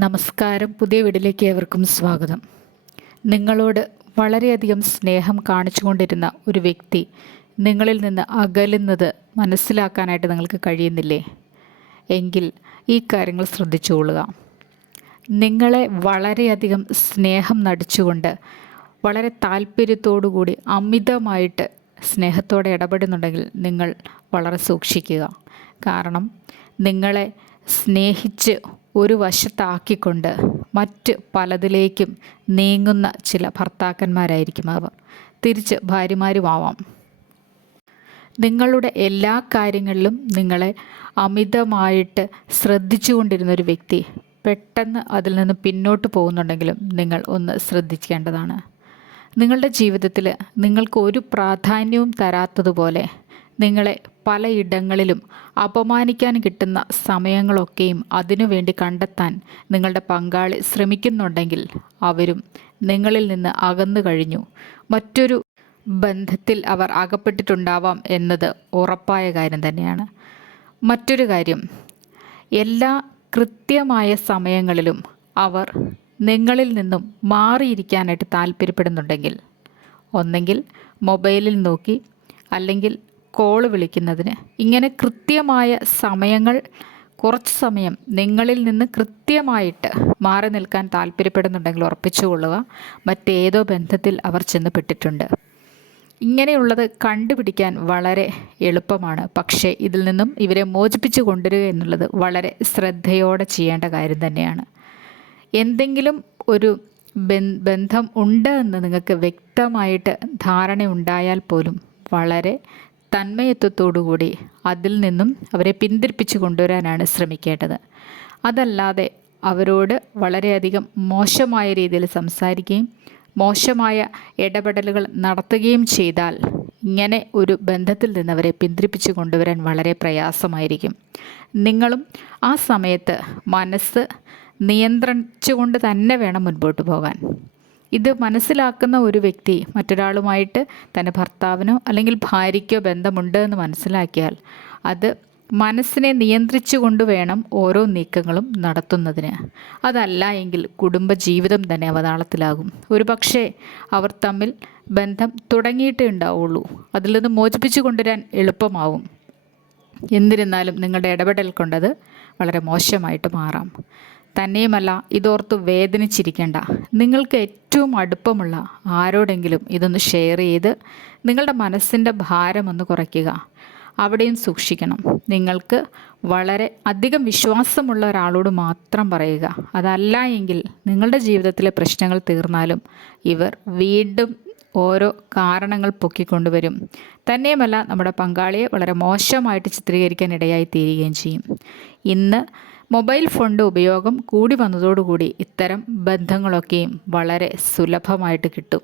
നമസ്കാരം. പുതിയ വീഡിയോയിലേക്ക് ഏവർക്കും സ്വാഗതം. നിങ്ങളോട് വളരെയധികം സ്നേഹം കാണിച്ചുകൊണ്ടിരുന്ന ഒരു വ്യക്തി നിങ്ങളിൽ നിന്ന് അകലുന്നത് മനസ്സിലാക്കാനായിട്ട് നിങ്ങൾക്ക് കഴിയുന്നില്ലേ? എങ്കിൽ ഈ കാര്യങ്ങൾ ശ്രദ്ധിച്ചുകൊള്ളുക. നിങ്ങളെ വളരെയധികം സ്നേഹം നടിച്ചുകൊണ്ട് വളരെ താല്പര്യത്തോടുകൂടി അമിതമായിട്ട് സ്നേഹത്തോടെ ഇടപെടുന്നുണ്ടെങ്കിൽ നിങ്ങൾ വളരെ സൂക്ഷിക്കുക. കാരണം നിങ്ങളെ സ്നേഹിച്ച് ഒരു വശത്താക്കിക്കൊണ്ട് മറ്റ് പലതിലേക്കും നീങ്ങുന്ന ചില ഭർത്താക്കന്മാരായിരിക്കും അവർ. തിരിച്ച് ഭാര്യമാരുമാവാം. നിങ്ങളുടെ എല്ലാ കാര്യങ്ങളിലും നിങ്ങളെ അമിതമായിട്ട് ശ്രദ്ധിച്ചുകൊണ്ടിരുന്നൊരു വ്യക്തി പെട്ടെന്ന് അതിൽ നിന്ന് പിന്നോട്ട് പോകുന്നുണ്ടെങ്കിലും നിങ്ങൾ ഒന്ന് ശ്രദ്ധിക്കേണ്ടതാണ്. നിങ്ങളുടെ ജീവിതത്തിൽ നിങ്ങൾക്ക് ഒരു പ്രാധാന്യവും തരാത്തതുപോലെ നിങ്ങളെ പലയിടങ്ങളിലും അപമാനിക്കാൻ കിട്ടുന്ന സമയങ്ങളൊക്കെയും അതിനുവേണ്ടി കണ്ടെത്താൻ നിങ്ങളുടെ പങ്കാളി ശ്രമിക്കുന്നുണ്ടെങ്കിൽ അവരും നിങ്ങളിൽ നിന്ന് അകന്നു കഴിഞ്ഞു. മറ്റൊരു ബന്ധത്തിൽ അവർ അകപ്പെട്ടിട്ടുണ്ടാവാം എന്നത് ഉറപ്പായ കാര്യം തന്നെയാണ്. മറ്റൊരു കാര്യം, എല്ലാ കൃത്യമായ സമയങ്ങളിലും അവർ നിങ്ങളിൽ നിന്നും മാറിയിരിക്കാനായിട്ട് താല്പര്യപ്പെടുന്നുണ്ടെങ്കിൽ, ഒന്നെങ്കിൽ മൊബൈലിൽ നോക്കി, അല്ലെങ്കിൽ കോള് വിളിക്കുന്നതിന്, ഇങ്ങനെ കൃത്യമായ സമയങ്ങൾ, കുറച്ച് സമയം നിങ്ങളിൽ നിന്ന് കൃത്യമായിട്ട് മാറി നിൽക്കാൻ താല്പര്യപ്പെടുന്നുണ്ടെങ്കിൽ ഉറപ്പിച്ചുകൊള്ളുക, മറ്റേതോ ബന്ധത്തിൽ അവർ ചെന്നപ്പെട്ടിട്ടുണ്ട്. ഇങ്ങനെയുള്ളത് കണ്ടുപിടിക്കാൻ വളരെ എളുപ്പമാണ്. പക്ഷേ ഇതിൽ നിന്നും ഇവരെ മോചിപ്പിച്ചു കൊണ്ടുവരിക എന്നുള്ളത് വളരെ ശ്രദ്ധയോടെ ചെയ്യേണ്ട കാര്യം തന്നെയാണ്. എന്തെങ്കിലും ഒരു ബന്ധം ഉണ്ട് എന്ന് നിങ്ങൾക്ക് വ്യക്തമായിട്ട് ധാരണയുണ്ടായാൽ പോലും വളരെ തന്മയത്വത്തോടുകൂടി അതിൽ നിന്നും അവരെ പിന്തിരിപ്പിച്ചു കൊണ്ടുവരാനാണ് ശ്രമിക്കേണ്ടത്. അതല്ലാതെ അവരോട് വളരെയധികം മോശമായ രീതിയിൽ സംസാരിക്കുകയും മോശമായ ഇടപെടലുകൾ നടത്തുകയും ചെയ്താൽ ഇങ്ങനെ ഒരു ബന്ധത്തിൽ നിന്ന് അവരെ പിന്തിരിപ്പിച്ചു കൊണ്ടുവരാൻ വളരെ പ്രയാസമായിരിക്കും. നിങ്ങളും ആ സമയത്ത് മനസ്സ് നിയന്ത്രിച്ചുകൊണ്ട് തന്നെ വേണം മുൻപോട്ട് പോകാൻ. ഇത് മനസ്സിലാക്കുന്ന ഒരു വ്യക്തി മറ്റൊരാളുമായിട്ട് തൻ്റെ ഭർത്താവിനോ അല്ലെങ്കിൽ ഭാര്യയ്ക്കോ ബന്ധമുണ്ട് എന്ന് മനസ്സിലാക്കിയാൽ അത് മനസ്സിനെ നിയന്ത്രിച്ചു കൊണ്ട് വേണം ഓരോ നീക്കങ്ങളും നടത്തുന്നതിന്. അതല്ല എങ്കിൽ കുടുംബജീവിതം തന്നെ അവതാളത്തിലാകും. ഒരു പക്ഷേ അവർ തമ്മിൽ ബന്ധം തുടങ്ങിയിട്ടേ ഉണ്ടാവുള്ളൂ. അതിൽ നിന്ന് മോചിപ്പിച്ചു കൊണ്ടുവരാൻ എളുപ്പമാവും. എന്നിരുന്നാലും നിങ്ങളുടെ ഇടപെടൽ കൊണ്ടത് വളരെ മോശമായിട്ട് മാറാം. തന്നെയുമല്ല, ഇതോർത്ത് വേദനിച്ചിരിക്കേണ്ട. നിങ്ങൾക്ക് ഏറ്റവും അടുപ്പമുള്ള ആരോടെങ്കിലും ഇതൊന്ന് ഷെയർ ചെയ്ത് നിങ്ങളുടെ മനസ്സിൻ്റെ ഭാരം ഒന്ന് കുറയ്ക്കുക. അവിടെയും സൂക്ഷിക്കണം. നിങ്ങൾക്ക് വളരെ അധികം വിശ്വാസമുള്ള ഒരാളോട് മാത്രം പറയുക. അതല്ല എങ്കിൽ നിങ്ങളുടെ ജീവിതത്തിലെ പ്രശ്നങ്ങൾ തീർന്നാലും ഇവർ വീണ്ടും ഓരോ കാരണങ്ങൾ പൊക്കിക്കൊണ്ടുവരും. തന്നെയുമല്ല, നമ്മുടെ പങ്കാളിയെ വളരെ മോശമായിട്ട് ചിത്രീകരിക്കാൻ ഇടയായി തീരുകയും ചെയ്യും. ഇന്ന് മൊബൈൽ ഫോണിൻ്റെ ഉപയോഗം കൂടി വന്നതോടുകൂടി ഇത്തരം ബന്ധങ്ങളൊക്കെയും വളരെ സുലഭമായിട്ട് കിട്ടും.